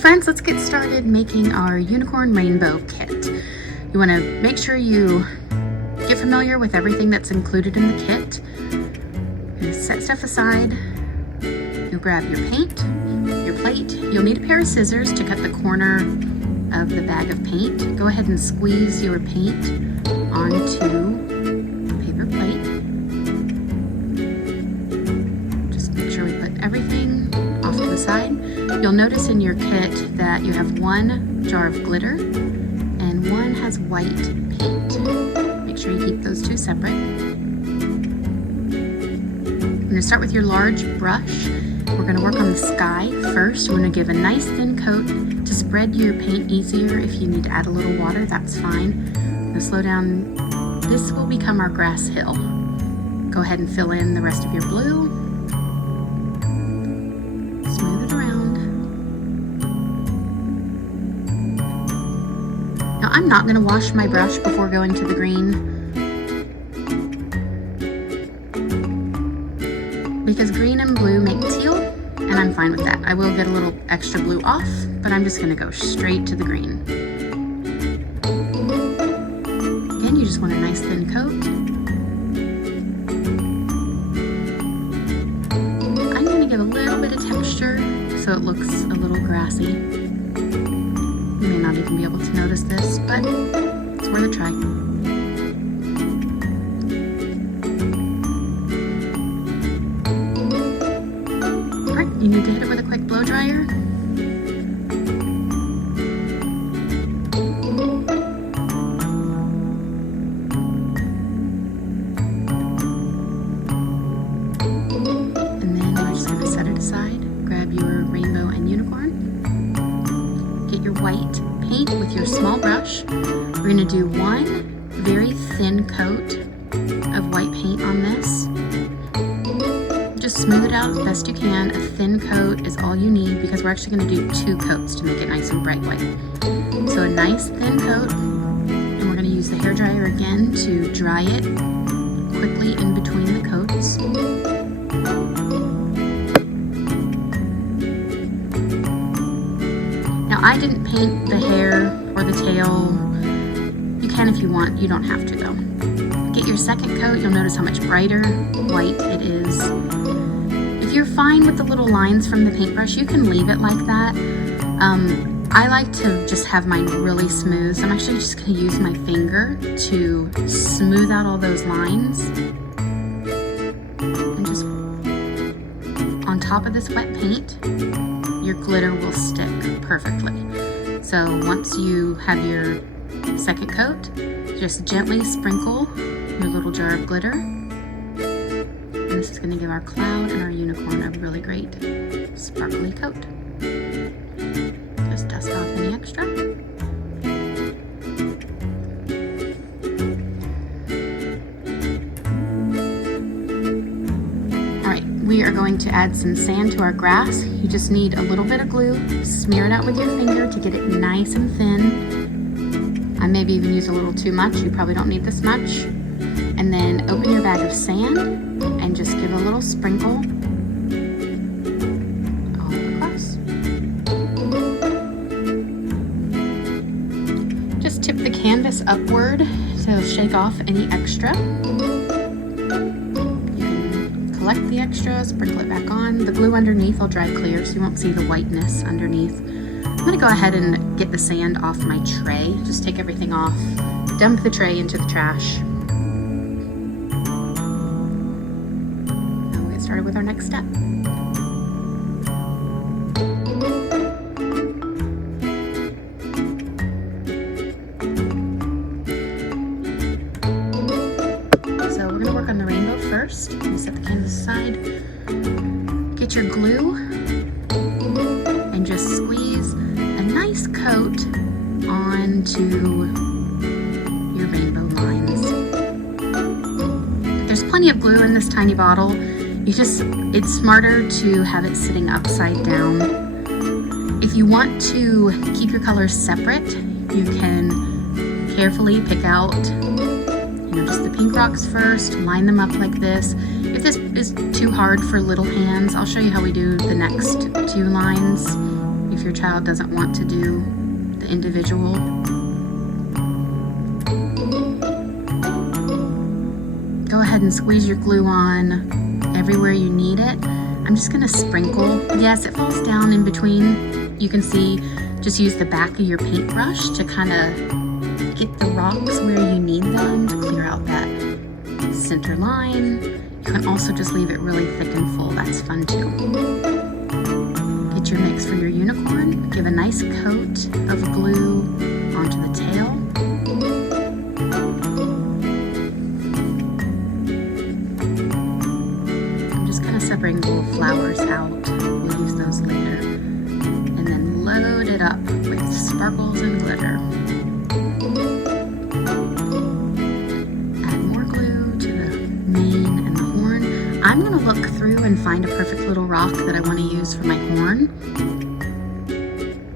friends, let's get started making our unicorn rainbow kit. You want to make sure you get familiar with everything that's included in the kit. You set stuff aside. You'll grab your paint, your plate. You'll need a pair of scissors to cut the corner of the bag of paint. Go ahead and squeeze your paint onto a paper plate. Just make sure we put everything off to the side. You'll notice in your kit that you have one jar of glitter and one has white paint. Make sure you keep those two separate. You're going to start with your large brush. We're going to work on the sky first. We're going to give a nice thin coat to spread your paint easier. If you need to add a little water, that's fine. I'm going to slow down. This will become our grass hill. Go ahead and fill in the rest of your blue. Smooth it around. Now I'm not going to wash my brush before going to the green, because green and blue make teal, and I'm fine with that. I will get a little extra blue off, but I'm just going to go straight to the green. Again, you just want a nice thin coat. I'm going to give a little bit of texture so it looks a little grassy. You may not even be able to notice this, but it's worth a try. You need to hit it with a quick blow dryer. And then we're just going to set it aside. Grab your rainbow and unicorn. Get your white paint with your small brush. We're going to do one very thin coat of white paint on this. Just smooth it out as best you can. A thin coat is all you need because we're actually going to do two coats to make it nice and bright white. So a nice thin coat, and we're going to use the hairdryer again to dry it quickly in between the coats. Now I didn't paint the hair or the tail. You can if you want, you don't have to though. Get your second coat, you'll notice how much brighter white it is. If you're fine with the little lines from the paintbrush, you can leave it like that. I like to just have mine really smooth, so I'm actually just going to use my finger to smooth out all those lines. And just on top of this wet paint, your glitter will stick perfectly. So once you have your second coat, just gently sprinkle your little jar of glitter. And this is going to give our cloud and our unicorn a really great sparkly coat. Just dust off any extra. Alright, we are going to add some sand to our grass. You just need a little bit of glue. Smear it out with your finger to get it nice and thin. I maybe even use a little too much. You probably don't need this much. And then open your bag of sand and just give a little sprinkle all across. Just tip the canvas upward to shake off any extra. You can collect the extra, sprinkle it back on. The glue underneath will dry clear so you won't see the whiteness underneath. I'm going to go ahead and get the sand off my tray. Just take everything off, dump the tray into the trash. Started with our next step. So we're going to work on the rainbow first. You set the canvas aside. Get your glue and just squeeze a nice coat onto your rainbow lines. There's plenty of glue in this tiny bottle. It's smarter to have it sitting upside down. If you want to keep your colors separate, you can carefully pick out, just the pink rocks first, line them up like this. If this is too hard for little hands, I'll show you how we do the next two lines. You if your child doesn't want to do the individual. Go ahead and squeeze your glue on everywhere you need it. I'm just gonna sprinkle. Yes, it falls down in between. You can see, just use the back of your paintbrush to kind of get the rocks where you need them to clear out that center line. You can also just leave it really thick and full. That's fun too. Get your mix for your unicorn. Give a nice coat of glue onto the tail. I'm just kind of separating the little flowers out. We'll use those later. And then load it up with sparkles and glitter. Add more glue to the mane and the horn. I'm going to look through and find a perfect little rock that I want to use for my horn.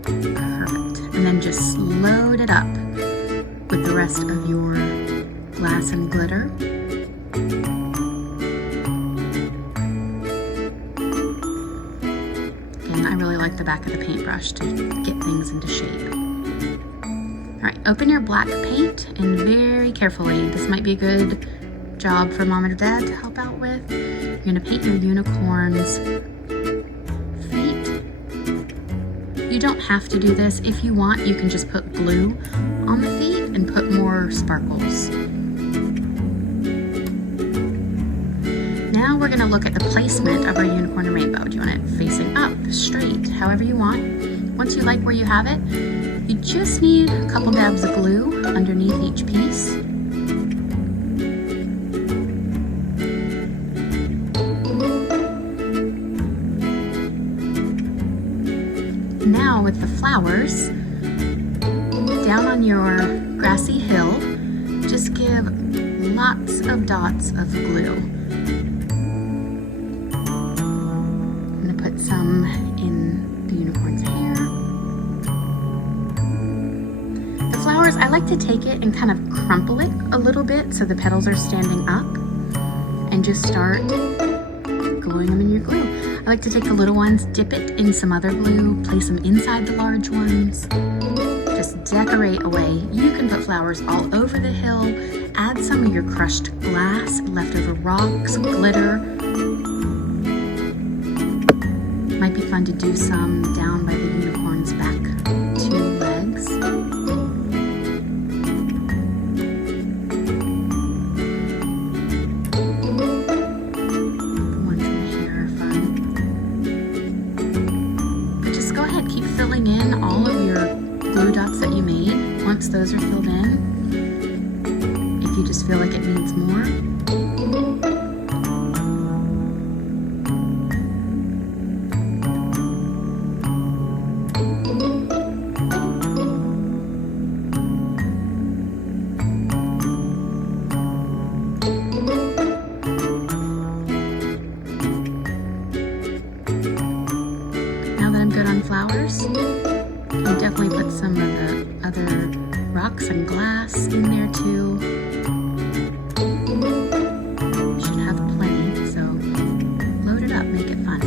Perfect. And then just load it up with the rest of your glass and glitter. And I really like the back of the paintbrush to get things into shape. All right, open your black paint and very carefully, this might be a good job for mom or dad to help out with. You're gonna paint your unicorn's feet. You don't have to do this. If you want, you can just put glue on the feet and put more sparkles. Now we're gonna look at the placement of our unicorn and rainbow. Do you want it facing up, straight, however you want? Once you like where you have it, you just need a couple dabs of glue underneath each piece. Now with the flowers, down on your grassy hill, just give lots of dots of glue. I'm gonna put some in the unicorn's hair. The flowers, I like to take it and kind of crumple it a little bit so the petals are standing up, and just start gluing them in your glue. I like to take the little ones, dip it in some other glue, place them inside the large ones. Just decorate away. You can put flowers all over the hill. Add some of your crushed glass, leftover rocks, glitter. Might be fun to do some down by the unicorn's back two legs. Filling in all of your glue dots that you made. Once those are filled in, if you just feel like it needs more, good on flowers. You can definitely put some of the other rocks and glass in there too. You should have plenty, so load it up, make it fun.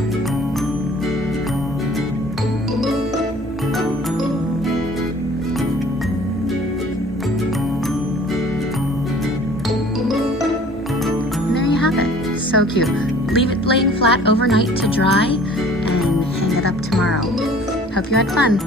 And there you have it. So cute. Leave it laying flat overnight to dry and hang it up tomorrow. Hope you had fun.